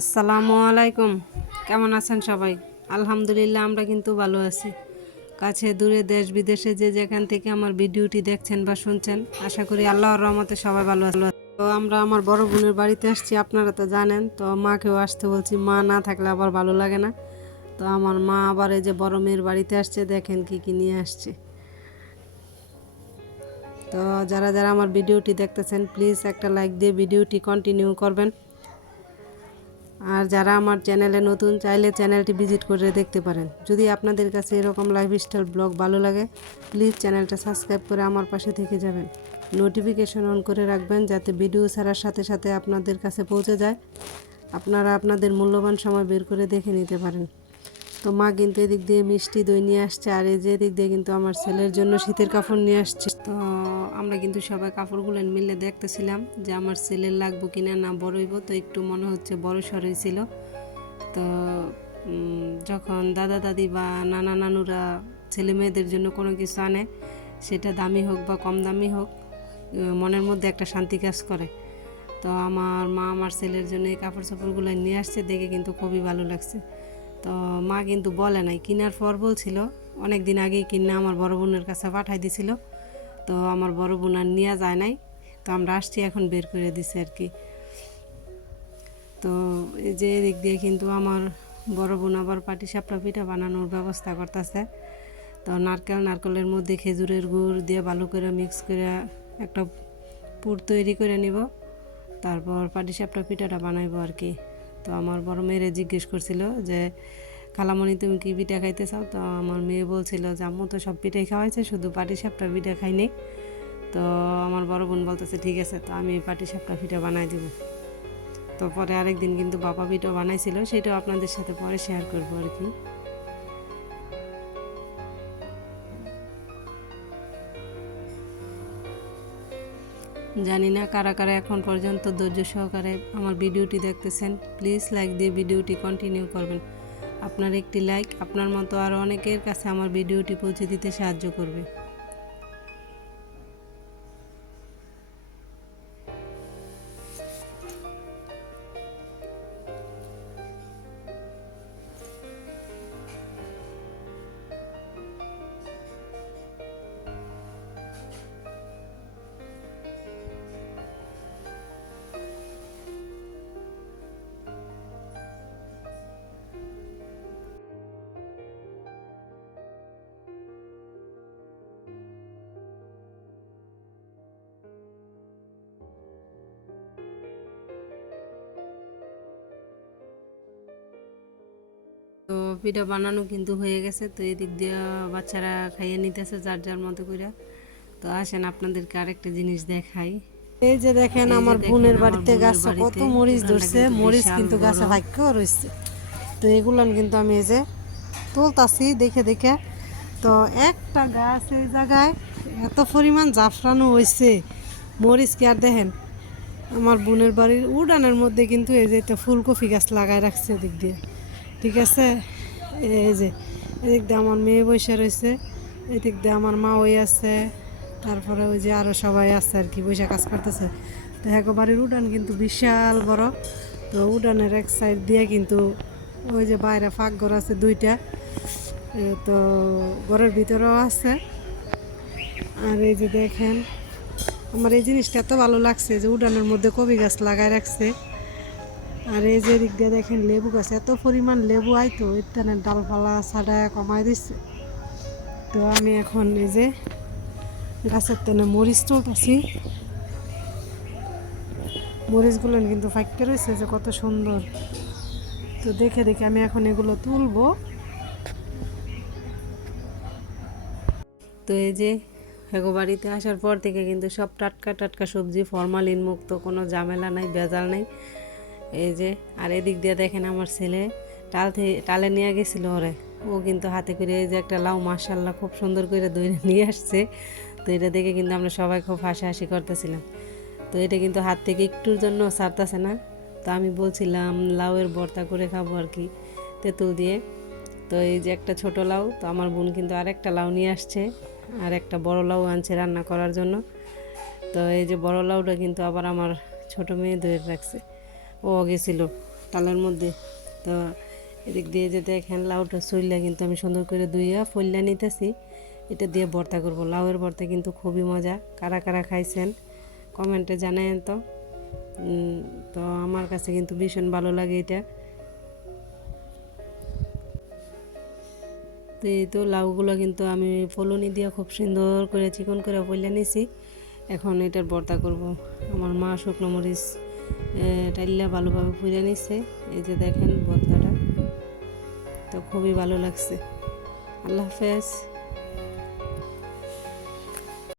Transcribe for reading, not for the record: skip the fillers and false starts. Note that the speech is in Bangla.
আসসালামু আলাইকুম। কেমন আছেন সবাই? আলহামদুলিল্লাহ, আমরা কিন্তু ভালো আছি। কাছে দূরে দেশ বিদেশে যে যেখান থেকে আমার ভিডিওটি দেখছেন বা শুনছেন, আশা করি আল্লাহর রহমতে সবাই ভালো আছে। তো আমরা আমার বড় বোনের বাড়িতে আসছি, আপনারা তো জানেন। তো মাকেও আসতে বলছি, মা না থাকলে আবার ভালো লাগে না। তো আমার মা আবার এই যে বড় মেয়ের বাড়িতে আসছে, দেখেন কি কি নিয়ে আসছে। তো যারা যারা আমার ভিডিওটি দেখতেছেন, প্লিজ একটা লাইক দিয়ে ভিডিওটি কন্টিনিউ করবেন। আর যারা আমার চ্যানেলে নতুন, চাইলে চ্যানেলটি ভিজিট করে দেখতে পারেন। যদি আপনাদের কাছে এরকম লাইফস্টাইল ব্লগ ভালো লাগে, প্লিজ চ্যানেলটা সাবস্ক্রাইব করে আমার পাশে থেকে যাবেন। নোটিফিকেশন অন করে রাখবেন, যাতে ভিডিও ছাড়ার সাথে সাথে আপনাদের কাছে পৌঁছে যায়। আপনারা আপনাদের মূল্যবান সময় বের করে দেখে নিতে পারেন। তো মা কিন্তু এদিক দিয়ে মিষ্টি দই নিয়ে আসছে, আর এই যে এদিক দিয়ে কিন্তু আমার ছেলের জন্য শীতের কাপড় নিয়ে আসছে। তো আমরা কিন্তু সবাই কাপড়গুলো মিলে দেখতেছিলাম যে আমার ছেলের লাগবো কিনা, না বড় হইব। তো একটু মনে হচ্ছে বড় সরই ছিল। তো যখন দাদা দাদি বা নানা নানুরা ছেলে মেয়েদের জন্য কোনো কিছু আনে, সেটা দামি হোক বা কম দামি হোক, মনের মধ্যে একটা শান্তি কাজ করে। তো আমার মা আমার ছেলের জন্য এই কাপড় চোপড়গুলো নিয়ে আসছে, দেখে কিন্তু খুবই ভালো লাগছে। তো মা কিন্তু বলে নাই, কেনার পর বলছিল অনেক দিন আগেই কিনা আমার বড় বোনের কাছে পাঠাই দিছিল। তো আমার বড় বোন আর নিয়ে যায় নাই। তো আমরা আসছি, এখন বের করে দিছি আর কি। তো এই যে এদিক দিয়ে কিন্তু আমার বড় বোন আবার পাটিসাপটা পিঠা বানানোর ব্যবস্থা করতেছে। তো নারকেলের মধ্যে খেজুরের গুড় দিয়ে ভালো করে মিক্স করে একটা পুর তৈরি করে নিব, তারপর পাটিসাপটা পিঠাটা বানাইবো আর কি। তো আমার বড় মেয়েরে জিজ্ঞেস করছিল যে, খালামণি তুমি কি পিঠা খাইতে চাও? তো আমার মেয়ে বলছিল যে, আম্মু তো সব পিঠাই খাওয়াইছে, শুধু পাটিসাপটা পিঠা খাইনি। তো আমার বড় বোন বলতেছে ঠিক আছে, তো আমি পাটিসাপটা পিঠা বানাই দিব। তো পরে আরেকদিন কিন্তু বাবা পিঠা বানাইছিল, সেটাও আপনাদের সাথে পরে শেয়ার করবো আর কি। জানি না কারা কারা এখন পর্যন্ত ধৈর্য সহকারে আমার ভিডিওটি দেখতেছেন। প্লিজ লাইক দিয়ে ভিডিওটি কন্টিনিউ করবেন। আপনার একটি লাইক আপনার মতো আরও অনেকের কাছে আমার ভিডিওটি পৌঁছে দিতে সাহায্য করবে। তো পিঠা বানানো কিন্তু হয়ে গেছে। তো এদিক দিয়ে বাচ্চারা খাইয়ে নিতেছে যার যার মতো করে। তো আসেন আপনাদেরকে আরেকটা জিনিস দেখাই। এই যে দেখেন আমার বোনের বাড়িতে গাছে কত মরিচ ধরছে, মরিচ কিন্তু গাছে ভাগ্যও রয়েছে। তো এগুলান কিন্তু আমি এই যে তুলতাছি দেখে দেখে। তো একটা গাছ এই জায়গায় এত পরিমাণ জাফরানো হয়েছে, মরিচ কি আর দেখেন। আমার বোনের বাড়ির উঠানের মধ্যে কিন্তু এই যে ফুলকপি গাছ লাগাই রাখছে এদিক দিয়ে, ঠিক আছে। এই যে এদিক দিয়ে আমার মেয়ে বসে রয়েছে, এদিক দিয়ে আমার মা ওই আছে, তারপরে ওই যে আরও সবাই আছে আর কি, বৈশা কাজ করতেছে। তো বাড়ির উঠান কিন্তু বিশাল বড়। তো উঠানের এক সাইড দিয়ে কিন্তু ওই যে বাইরে ফাঁক ঘর আছে দুইটা, তো ঘরের ভিতরেও আছে। আর এই যে দেখেন আমার এই জিনিসটা এত ভালো লাগছে যে উঠানের মধ্যে কবি গাছ লাগাই রাখছে। আর এই যে দিক দিয়ে দেখেন লেবু গাছ, এত পরিমাণ লেবু আইতো, ইত্যানের ডালপালা ছাড়ায় কমাই দিচ্ছে। তো আমি এখন এই যে গাছের তেনে মরিচ তুলতেছি। মরিচগুলো কিন্তু ফাঁকতে রয়েছে যে কত সুন্দর। তো দেখে দেখে আমি এখন এগুলো তুলবো। তো এই যে বাড়িতে আসার পর থেকে কিন্তু সব টাটকা টাটকা সবজি, ফরমালিন মুক্ত, কোনো ঝামেলা নাই, ভেজাল নাই। এই যে আর এদিক দিয়ে দেখেন আমার ছেলে টালে নিয়ে গেছিলো ওরে, ও কিন্তু হাতে করে এই যে একটা লাউ মাশাল্লাহ খুব সুন্দর করে দইরে নিয়ে আসছে। তো এটা দেখে কিন্তু আমরা সবাই খুব হাসাহাসি করতেছিলাম। তো এটা কিন্তু হাত থেকে একটুর জন্য ছাড়তেছে না। তো আমি বলছিলাম লাউয়ের ভর্তা করে খাবো আর কি, তেঁতুল দিয়ে। তো এই যে একটা ছোট লাউ, তো আমার বোন কিন্তু আরেকটা লাউ নিয়ে আসছে, আর একটা বড় লাউ আনছে রান্না করার জন্য। তো এই যে বড় লাউটা কিন্তু আবার আমার ছোট মেয়ে ধরে রাখছে, ও গেছিল তালের মধ্যে। তো এদিক দিয়ে যে দেখেন লাউটা চইলা কিন্তু আমি সুন্দর করে ধুইয়া ফইলা নিতেছি। এটা দিয়ে ভর্তা করব। লাউয়ের ভর্তা কিন্তু খুবই মজা। কারা কারা খাইছেন কমেন্টে জানায়েন তো। তো আমার কাছে কিন্তু ভীষণ ভালো লাগে এটা। তো এই তো লাউগুলো কিন্তু আমি ফলনি দিয়ে খুব সুন্দর করে চিকন করে ফইলা নিছি। এখন এটার ভর্তা করব। আমার মা শুকনো মরিচ টাইল্লা ভালোভাবে ফুলে নিচ্ছে। এই যে দেখেন ভর্তাটা, তো খুবই ভালো লাগছে। আল্লাহ হাফেজ।